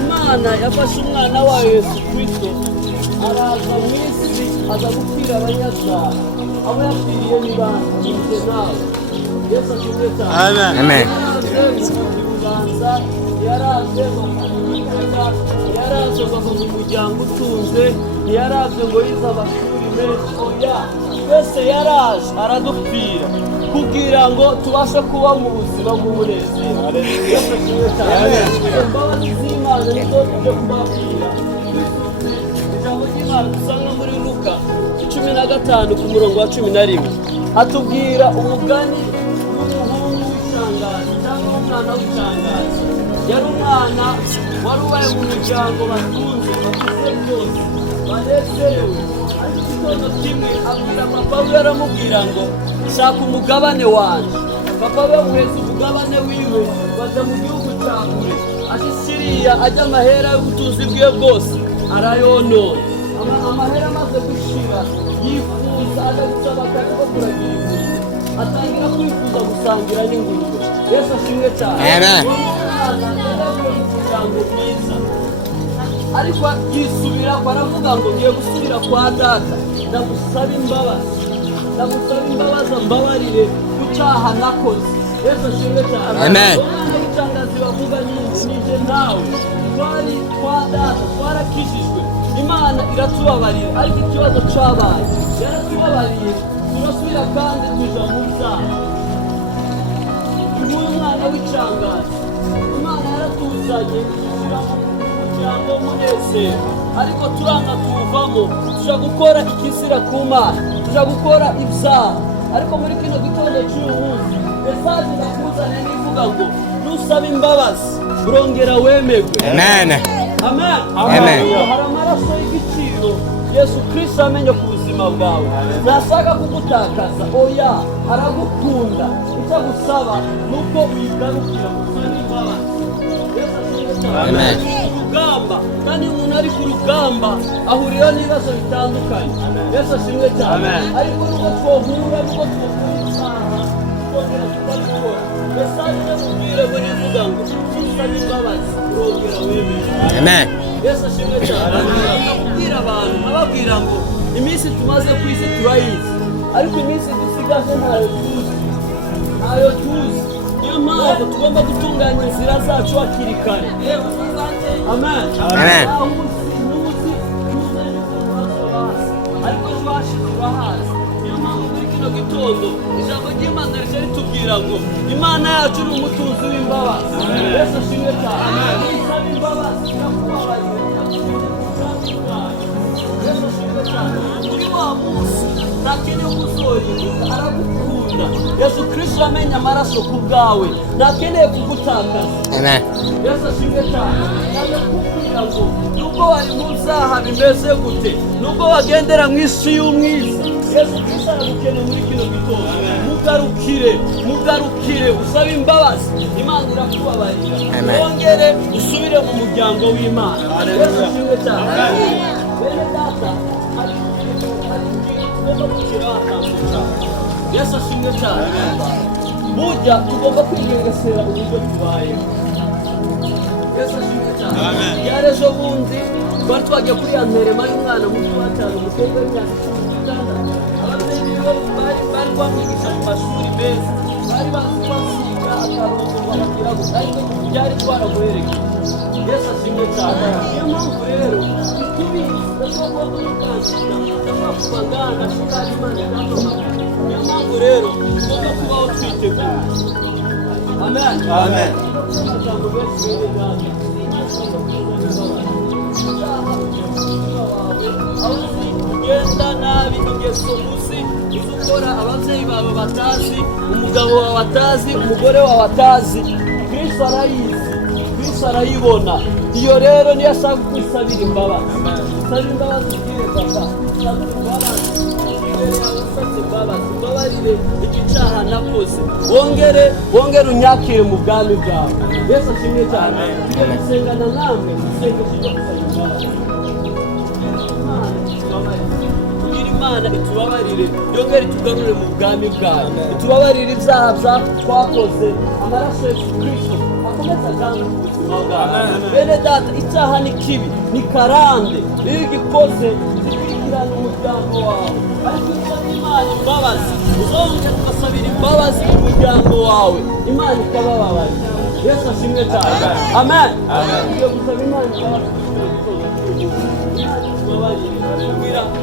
Imana yafashe umwana wayo Yesu Kristo araza mu isi aza gupfira abanyabyaha abo yapfiriye ni bande ni nawe Yesu ashimwe cyane. Amen. Yaraze ngo mu muryango utunze, ntiyaraze ngo yize amashuri menshi, oya twese yaraje aradupfira kugira ngo tubashe kuba mu buzima bw'umunezero. Yesu ashimwe cyane. Imbabazi z'Imana nizo tujya kubabwira. Ijambo ry'Imana dusanga muri Luka 15 ku murongo wa 11 hatubwira umugani w'umuhungu w'icangazi cyangwa umwana w'icangazi. Yari umwana wari ubaye mu muryango batunze bafite byose banezerewe, ariko igitondo kimwe abwira papa we, aramubwira ngo shaka umugabane wanjye. Papa we amuheza umugabane wiwe baja mu gihugu cya kure, ati siriya ajya amahera y'ubutunzi bwe bwose arayonona. Amahera amaze gushira yifuza aja gusaba akazi ko kuragira ingurube, atangira kwifuza gusangira n'ingurube. Yesu ashimwe cyane. Ariko yisubira aravuga ngo ngiye gusubira kwa data ndagusaba imbabazi ambabarire icyaha nakoze. Yesu ashimwe cyane. Amen. Itangazo bavuga nije nawe twari kwa data twarakijijwe, Imana iratubabarira, ariko ikibazo cyabaye yaratubabariye turasubira kandi tuja mu byaha. Uyu mwana w'icangazi Imana yaratuzanye umuryango w'umunezero, ariko turanga tuwuvamo, tuja gukora ikizira ku Mana, tuja gukora ibyaha. Ariko muri kino gitondo cy'uyu munsi mesaje ndakuzaniye ivuga ngo nusaba imbabazi urongera wemerwe. Amen. Amen. Amen. Hari amaraso y'igiciro Yesu Kristo amenye ku buzima bwawe, ntashaka kugutakaza, oya aragukunda. Icyo agusaba nuko uyigarukira gusaba imbabazi. Amen. Urugamba, kandi umuntu ari ku rugamba ahurira n'ibibazo bitandukanye. Yesu ashimwe cyane. Ariko nubwo twohura nubwo twokora icyaha twongera tukabikora, mesaje y'ubwire buri ivuga ngo nusaba imbabazi urongera wemere. Amen. Yesu ashimwe cyane. Abwira abantu ababwira ngo iminsi tumaze ku isi turayizi, ariko iminsi dusigaje ntayo tuzi. Niyo mpamvu tugomba gutunganya inzira zacu hakiri kare. Amen. Amen. Ariko twashize turahazi. Niyo mpamvu muri kino gitondo ijambo ry'Imana rije ritubwira ngo Imana yacu ni umutunzi w'imbabazi. Yesu ashimwe cyane. Isaba imbabazi irakubabarira. Yesu ashimwe cyane. Muri wa munsi ntakene kuzorinda, aragukunda. Yesu Kristo yamenye amaraso ku bwawe, ntakeneye kugutakaza. Amen. Yesu ashimwe cyane. Ndakubwira ngo nubwo wari mu byaha bimeze gute, nubwo wagendera mu isi y'umwiza, Yesu Kristo aragukeneye muri kino gitondo. Mugarukire usabe imbabazi, Imana irakubabarira. Wongere usubire mu muryango w'Imana. Yesu ashimwe cyane. Bene data Yesu ashimwe cyane. Burya tugomba kwigengesera uburyo tubayeho. Yesu ashimwe cyane. Yari ejo bundi twari twagiye kuri ya nterema y'umwana muto cyane, umukobwa w'imyaka 16. Ababyeyi biwe bari kwamwigisha mu mashuri meza, bari bazi kwasiga akarongorwa bagira ngo ariko byari twaramuherekeje. Yesu ashimwe cyane. Niyo mpamvu rero tubizi ndashobora kuba mukandida, ndashobora kubagana shikari Imana ikampamagara. Niyo mpamvu rero tugomba kubaho twiteguye. Amen. Amen. Amajambo menshi bene data ugenda nabi, ingeso muzi izukora ababyeyi bawe batazi, umugabo wawe atazi, umugore wawe atazi, Kristo arayizi, Kristo arayibona. Iyo rero niyo ashaka kwisabira imbabazi. Usaba imbabazi ubwire papa, usaba imbabazi, mbabarire iki cyaha nakoze, wongere unyakire mu bwami bwawe. Yesu ashimwe cyane. Tugiye gusengana namwe, isengesho ryo gusaba imbabazi. imana itubabarire yongere itugarure mu bwami bwayo, itubabarire ibyaha twakoze, amaraso ya Yesu Kristo akomeza aganze ku buzima bwawe. Bene data, icyaha ni kibi, ni karande, iyo ugikoze zikurikirana umuryango wawe, ariko usaba imana imbabazi, uzongera ugasabira imbabazi umuryango wawe, imana ikabababarira. Yesu ashimwe cyane. Amen. Iyo gusaba imana imbabazi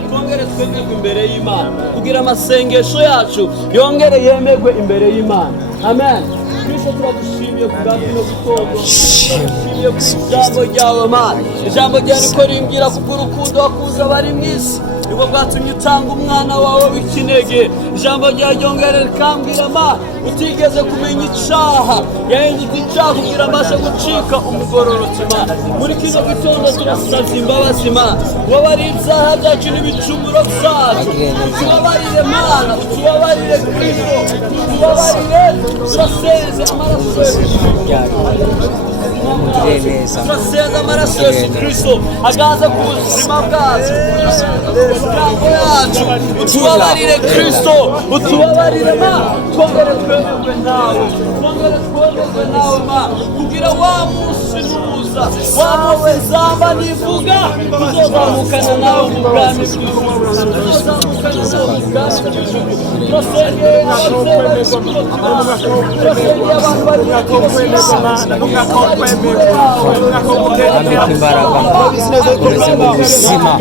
twongere twemerwe imbere y'Imana, kugira amasengesho yacu yongere yemerwe imbere y'Imana. Amen. Kristo turagushimiye ku bwa kino gitondo, turagushimiye ku ijambo ryawe Mana. Ijambo ryawe riko rimbwira kubw'urukundo wakunze abari mu isi, nibwo bwatumye utanga umwana wawe w'ikinege. Ijambo ryawe ryongere rikambwira Mana, utigeze kumenya icyaha, yahindutse icyaha kugira mbashe gucika umugororotsi Mana. Muri kino gitondo turasabye imbabazi Mana, ubabarire ibyaha byacu n'ibicumuro byacu, utubabarire Mana, utubabarire Kristo, utubabarire, turaseze amaraso turaseze amaraso ya Yesu Kristo agaze ku buzima bwacu, imiryango yacu. Utubabarire Kristo, utubabarire Mana, twongere twemerwe nawe, twongere twemerwe nawe Mana, kugira wa munsi nuza, wa munsi nzaba nivuga tuzozamukana nawe mu bwami bw'ijuru, tuzozamukana nawe mu bwami bw'ijuru. Turasengeye ababyeyi bari ku mutima, turasengeye abantu bari ku mutima, Amika imbaraga ukomeze mu buzima